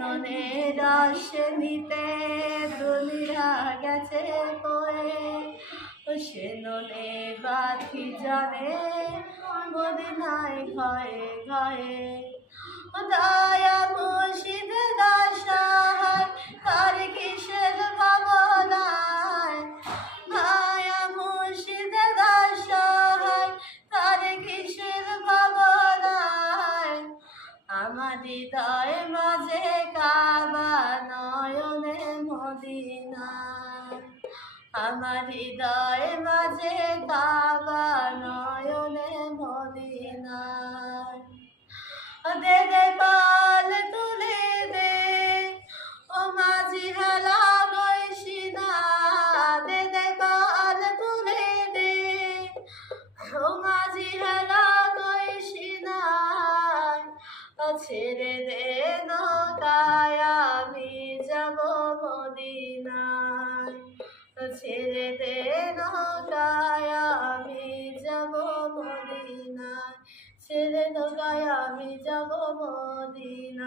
ননের রস নিতে দুনিয়া গেছে কয়ে, সে ননে বাতি জানে মদিনায় ঘয়ে ঘয়ে। দয়া মুর্শিদ দাসায় তার কিসের পাগলায়, দয়া মুর্শিদ দাসায় তার কিসের পাগলায়। আমার হৃদয় মাঝে কাবা নয়নে মদিনায়, আমার হৃদয় মাঝে কাবা নয়নে মদিনায়। দে দে পাল তুলে দে ও মাঝি হেলা গইসি না, দে দে পাল তুলে দে ও মাঝি হেলা গইসি না। ছেড়ে দে নৌকায় আমি যাব মদিনায়, ছেড়ে দে নৌকায় আমি যাব মদিনায়, ছেড়ে নৌকায় আমি যাব মদিনায়।